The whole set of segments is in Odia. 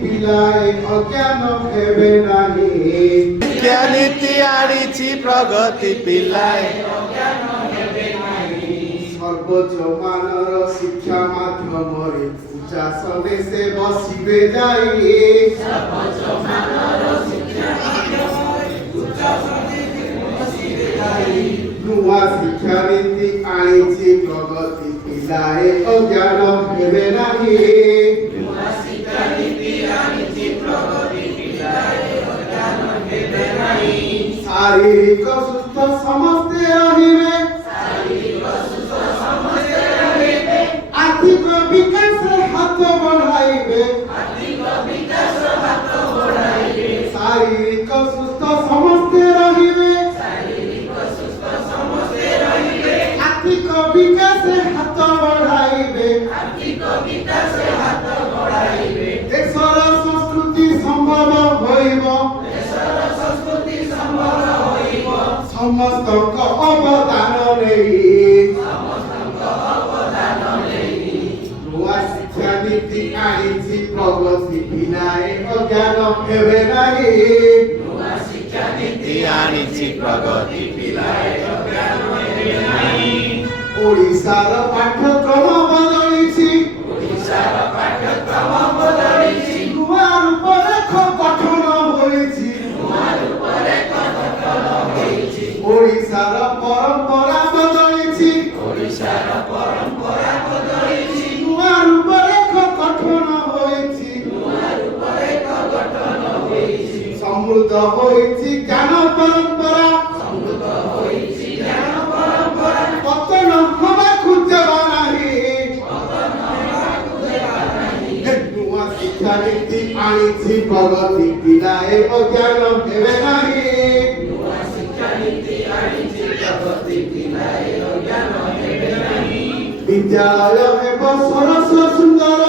ପିଲାଏ ଅଜ୍ଞାନ ହେବେ ନାହିଁ। ଶିକ୍ଷାନୀତି ଆଣିଛି ପ୍ରଗତି ପିଲାଏ ସର୍ବୋଚ୍ଚ ମାନର ଶିକ୍ଷା ମାଧ୍ୟମରେ ଉଚ୍ଚାସନେ ସେ ବସିବେ ଯାଇ। ନୂଆ ଶିକ୍ଷାନୀତି ଆଣିଛି ପ୍ରଗତି ପିଲାଏ ଅଜ୍ଞାନ ହେବେ ନାହିଁ। ଶାରୀରିକ ସୁସ୍ଥ ସମସ୍ତେ ରହିବେ, ଆର୍ଥିକ ବିକାଶ ହାତ ବଢାଇବେ। ଶାରୀରିକ ସୁସ୍ଥ ସମସ୍ତେ ରହିବେ, ଆର୍ଥିକ ବିକାଶ ହାତ ବଢାଇବେ। ଦେଶର ସଂସ୍କୃତି ସମ୍ଭବ ହୋଇବ, ସମସ୍ତଙ୍କ ଅବଦାନ ନେଇ। ନୂଆ ଶିକ୍ଷାନୀତି ଆଣିଛି ପ୍ରଗତି ପିଲାଏ ଅଜ୍ଞାନ ହେବେ ନାହିଁ। ଶିକ୍ଷାନୀତି ଆଣିଛି ପ୍ରଗତି ପିଲାଏ ଓଡ଼ିଶାର ପାଠ୍ୟକ୍ରମ ବଦଳିଛି, ନୂଆ ରୂପରେଖ ଗଠନ ହୋଇଛି। ଓଡ଼ିଶାର ପରମ୍ପରା ବଦଳିଛି, ନୂଆ ରୂପରେଖ ଗଠନ ହୋଇଛି। ସମୃଦ୍ଧ ହୋଇଛି ଜ୍ଞାନ ପରମ୍ପରା, ପତନ ହବାକୁ ଦେବା ନାହିଁ। ନୂଆ ଶିକ୍ଷାନୀତି ଆଣିଛି ପ୍ରଗତି ପିଲାଏ ଅଜ୍ଞାନ ହେବେ ନାହିଁ। ବିଦ୍ୟାଳୟ ହେବ ସରସ ସୁନ୍ଦର,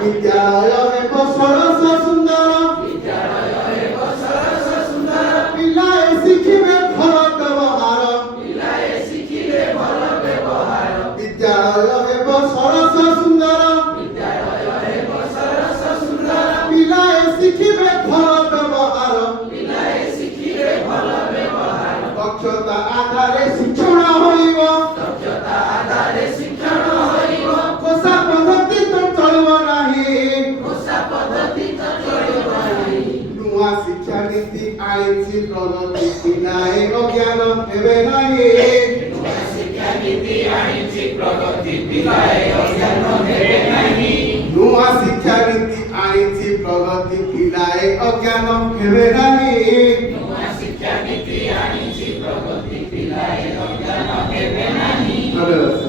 ବିଦ୍ୟାଳୟ ହେବ ସରସ ସୁନ୍ଦର। ପିଲାଏ ଶିଖିବେ ଭଲ ବ୍ୟବହାର, ବିଦ୍ୟାଳୟ ହେବ ସରସ ସୁନ୍ଦର। ପିଲାଏ ଶିଖିବେ ଭଲ ବ୍ୟବହାର, ଦକ୍ଷତା ଆଧାରରେ ଶିକ୍ଷଣ ହୋଇବ। ଘୋଷା ପଦ୍ଧତି ତ ଚଳିବ ନାହିଁ। ନୂଆ ଶିକ୍ଷାନୀତି ଆଣିଛି ପ୍ରଗତି ପିଲାଏ ଅଜ୍ଞାନ ହେବେ ନାହିଁ। ନୂଆ ଶିକ୍ଷାନୀତି ଆଣିଛି ପ୍ରଗତି ପିଲାଏ ଅଜ୍ଞାନ ହେବେ ନାହିଁ।